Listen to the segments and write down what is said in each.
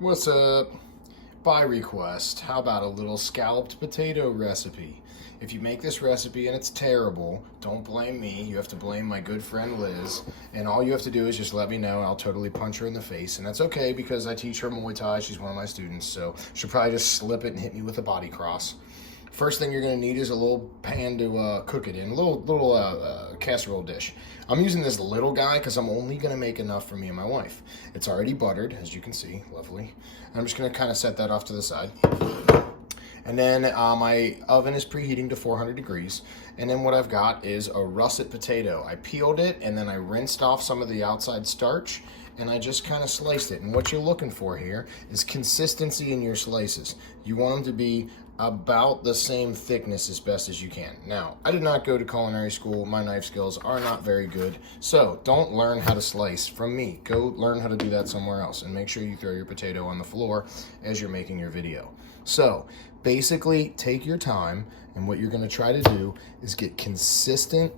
What's up? By request, how about a little scalloped potato recipe? If you make this recipe and it's terrible, don't blame me. You have to blame my good friend Liz. And all you have to do is just let me know. I'll totally punch her in the face. And that's okay because I teach her Muay Thai. She's one of my students. So she'll probably just slip it and hit me with a body cross. First thing you're going to need is a little pan to cook it in, a little casserole dish. I'm using this little guy because I'm only going to make enough for me and my wife. It's already buttered, as you can see, lovely. And I'm just going to kind of set that off to the side. And then my oven is preheating to 400 degrees. And then what I've got is a russet potato. I peeled it and then I rinsed off some of the outside starch and I just kind of sliced it. And what you're looking for here is consistency in your slices. You want them to be about the same thickness as best as you can. Now, I did not go to culinary school. My knife skills are not very good. So don't learn how to slice from me. Go learn how to do that somewhere else and make sure you throw your potato on the floor as you're making your video. So basically take your time, and what you're going to try to do is get consistent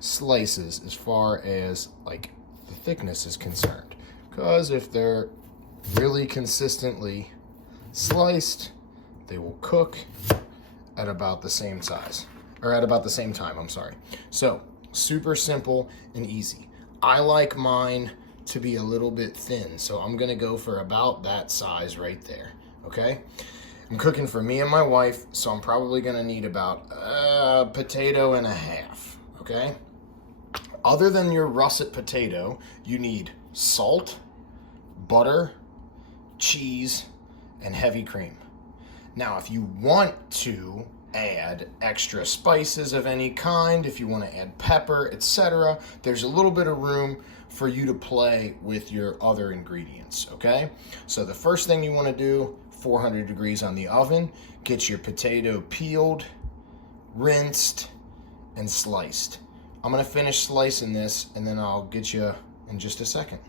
slices as far as like the thickness is concerned. Because if they're really consistently sliced, they will cook at about the same size, or at about the same time, I'm sorry. So, super simple and easy. I like mine to be a little bit thin, so I'm gonna go for about that size right there, okay? I'm cooking for me and my wife, so I'm probably gonna need about a potato and a half, okay? Other than your russet potato, you need salt, butter, cheese, and heavy cream. Now, if you want to add extra spices of any kind, if you want to add pepper, etc., there's a little bit of room for you to play with your other ingredients, okay? So the first thing you want to do, 400 degrees on the oven, get your potato peeled, rinsed, and sliced. I'm going to finish slicing this, and then I'll get you in just a second.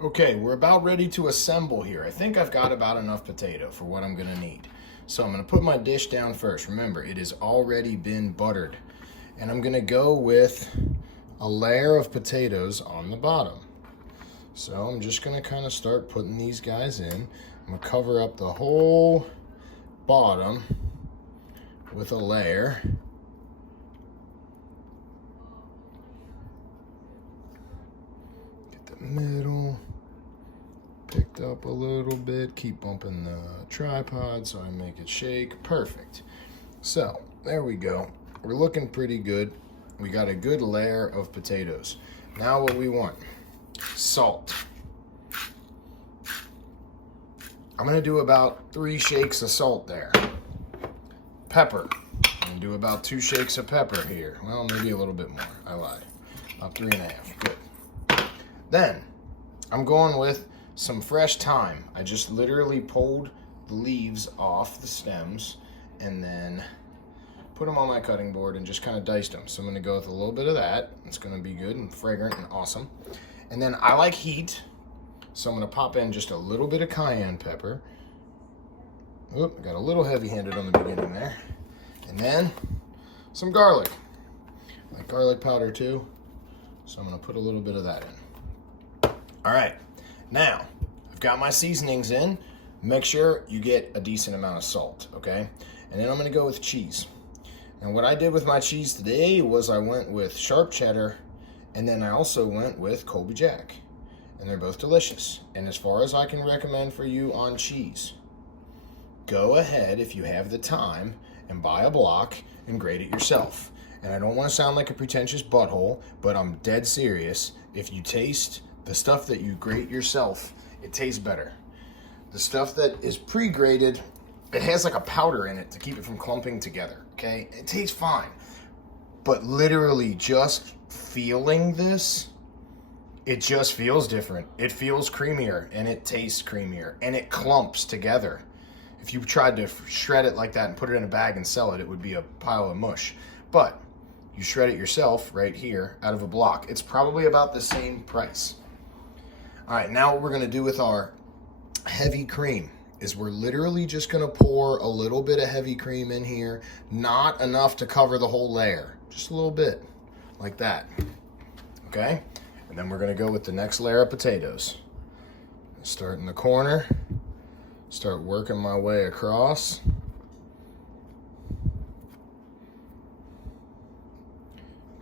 Okay, we're about ready to assemble here. I think I've got about enough potato for what I'm gonna need. So I'm gonna put my dish down first. Remember, it has already been buttered. And I'm gonna go with a layer of potatoes on the bottom. So I'm just gonna kind of start putting these guys in. I'm gonna cover up the whole bottom with a layer. Get the middle picked up a little bit. Keep bumping the tripod so I make it shake. Perfect. So there we go. We're looking pretty good. We got a good layer of potatoes. Now what we want, salt. I'm gonna do about 3 shakes of salt there. Pepper. I'm gonna do about 2 shakes of pepper here. Well, maybe a little bit more. I lied. About 3.5. Good. Then I'm going with some fresh thyme. I just literally pulled the leaves off the stems and then put them on my cutting board and just kind of diced them. So I'm gonna go with a little bit of that. It's gonna be good and fragrant and awesome. And then I like heat, so I'm gonna pop in just a little bit of cayenne pepper. Oop, got a little heavy-handed on the beginning there. And then some garlic. I like garlic powder too, so I'm gonna put a little bit of that in. All right. Now, I've got my seasonings in. Make sure you get a decent amount of salt, okay? And then I'm gonna go with cheese. And what I did with my cheese today was I went with sharp cheddar, and then I also went with Colby Jack. And they're both delicious. And as far as I can recommend for you on cheese, go ahead, if you have the time, and buy a block and grate it yourself. And I don't wanna sound like a pretentious butthole, but I'm dead serious. If you taste the stuff that you grate yourself, it tastes better. The stuff that is pre-grated, it has like a powder in it to keep it from clumping together, okay? It tastes fine. But literally just feeling this, it just feels different. It feels creamier and it tastes creamier and it clumps together. If you tried to shred it like that and put it in a bag and sell it, it would be a pile of mush. But you shred it yourself right here out of a block. It's probably about the same price. All right, now what we're gonna do with our heavy cream is we're literally just gonna pour a little bit of heavy cream in here, not enough to cover the whole layer, just a little bit, like that, okay? And then we're gonna go with the next layer of potatoes. Start in the corner. Start working my way across.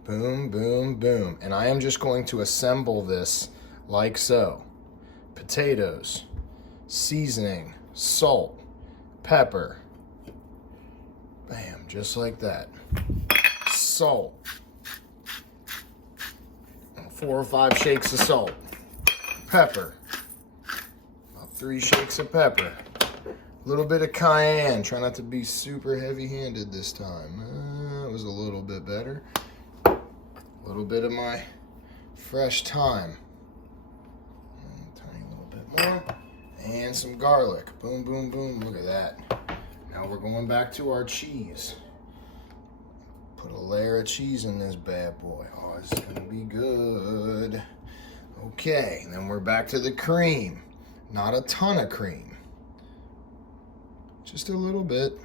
Boom, boom, boom. And I am just going to assemble this like so. Potatoes, seasoning, salt, pepper. Bam, just like that. Salt. 4 or 5 shakes of salt. Pepper. About 3 shakes of pepper. A little bit of cayenne. Try not to be super heavy-handed this time. That was a little bit better. A little bit of my fresh thyme. A tiny little bit more. And some garlic. Boom, boom, boom. Look at that. Now we're going back to our cheese. Put a layer of cheese in this bad boy. Oh, it's gonna be good. Okay, and then we're back to the cream. Not a ton of cream. Just a little bit.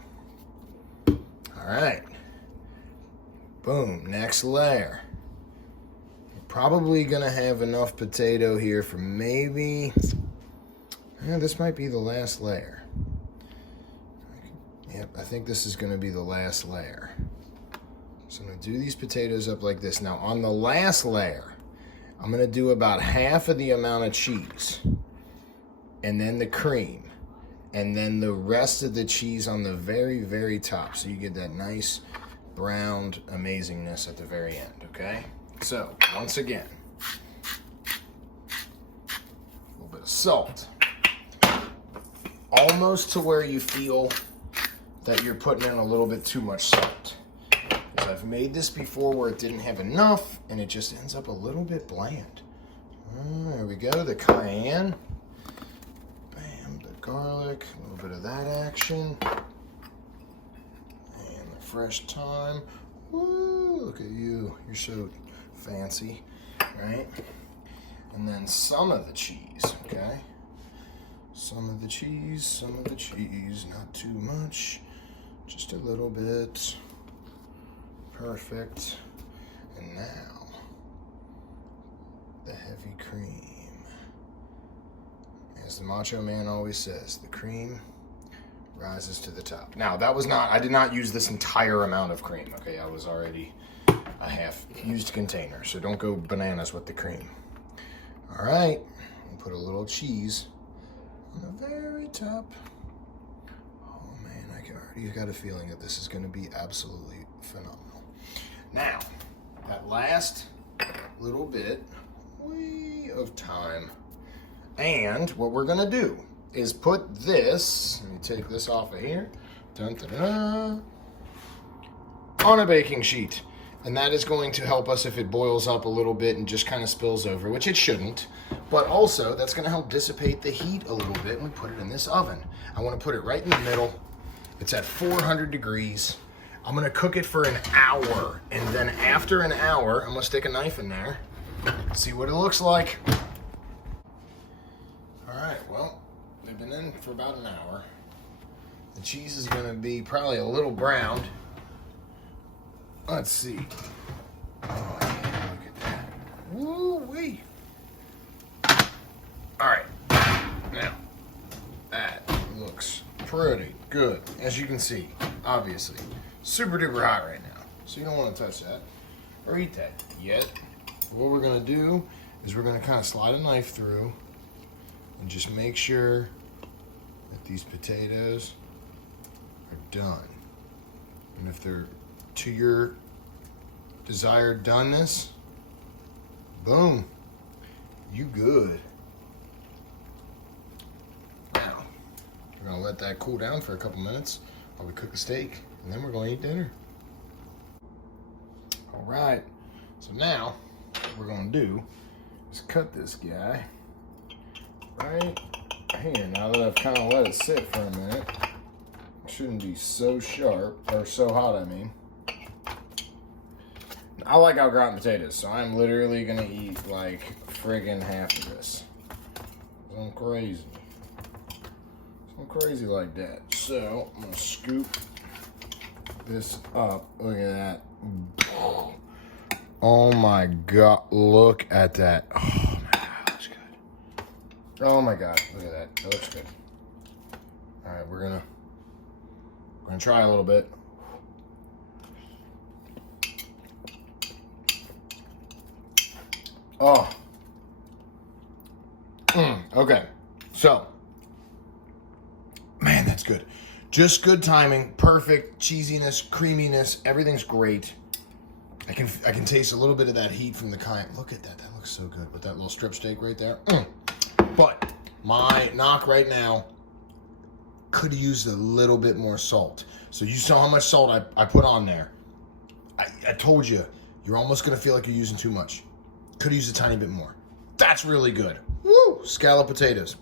All right. Boom, next layer. We're probably gonna have enough potato here for maybe, this might be the last layer. Yep, I think this is gonna be the last layer. So I'm gonna do these potatoes up like this. Now on the last layer, I'm gonna do about half of the amount of cheese, and then the cream, and then the rest of the cheese on the very, very top. So you get that nice browned amazingness at the very end, okay? So once again, a little bit of salt. Almost to where you feel that you're putting in a little bit too much salt. Because I've made this before where it didn't have enough and it just ends up a little bit bland. There we go, the cayenne. Bam, the garlic, a little bit of that action. And the fresh thyme. Woo, look at you, you're so fancy, right? And then some of the cheese, okay? Some of the cheese, not too much, just a little bit. Perfect. And now, the heavy cream. As the Macho Man always says, the cream rises to the top. Now, I did not use this entire amount of cream, okay? I was already a half-used container, so don't go bananas with the cream. All right, put a little cheese on the very top. Oh man, I can already got a feeling that this is gonna be absolutely phenomenal. Now, that last little bit of time, and what we're gonna do is put this, let me take this off of here, dun, dun, dun, on a baking sheet. And that is going to help us if it boils up a little bit and just kind of spills over, which it shouldn't. But also, that's going to help dissipate the heat a little bit when we put it in this oven. I want to put it right in the middle. It's at 400 degrees. I'm going to cook it for an hour. And then after an hour, I'm going to stick a knife in there, see what it looks like. All right, well, they've been in for about an hour. The cheese is going to be probably a little browned. Let's see. Oh, yeah, look at that. Woo-wee. All right. Now, that looks pretty good. As you can see, obviously, super duper hot right now. So you don't want to touch that or eat that yet. What we're going to do is we're going to kind of slide a knife through and just make sure that these potatoes are done. And if they're to your desired doneness, boom, you good. Now, we're gonna let that cool down for a couple minutes while we cook the steak, and then we're gonna eat dinner. All right, so now what we're gonna do is cut this guy right here. Now that I've kind of let it sit for a minute, it shouldn't be so sharp, or so hot, I mean. I like au gratin potatoes, so I'm literally gonna eat like friggin' half of this. I'm crazy. I'm crazy like that. So I'm gonna scoop this up. Look at that. Oh my God, look at that. Oh my God, that's good. Oh my God, look at that. That looks good. All right, we're gonna try a little bit. Oh. Okay. So, man, that's good. Just good timing, perfect cheesiness, creaminess, everything's great. I can taste a little bit of that heat from the cayenne. Look at that. That looks so good with that little strip steak right there. But my knock right now, could have used a little bit more salt. So you saw how much salt I put on there. I told you, you're almost going to feel like you're using too much. Could have used a tiny bit more. That's really good. Woo! Scalloped potatoes.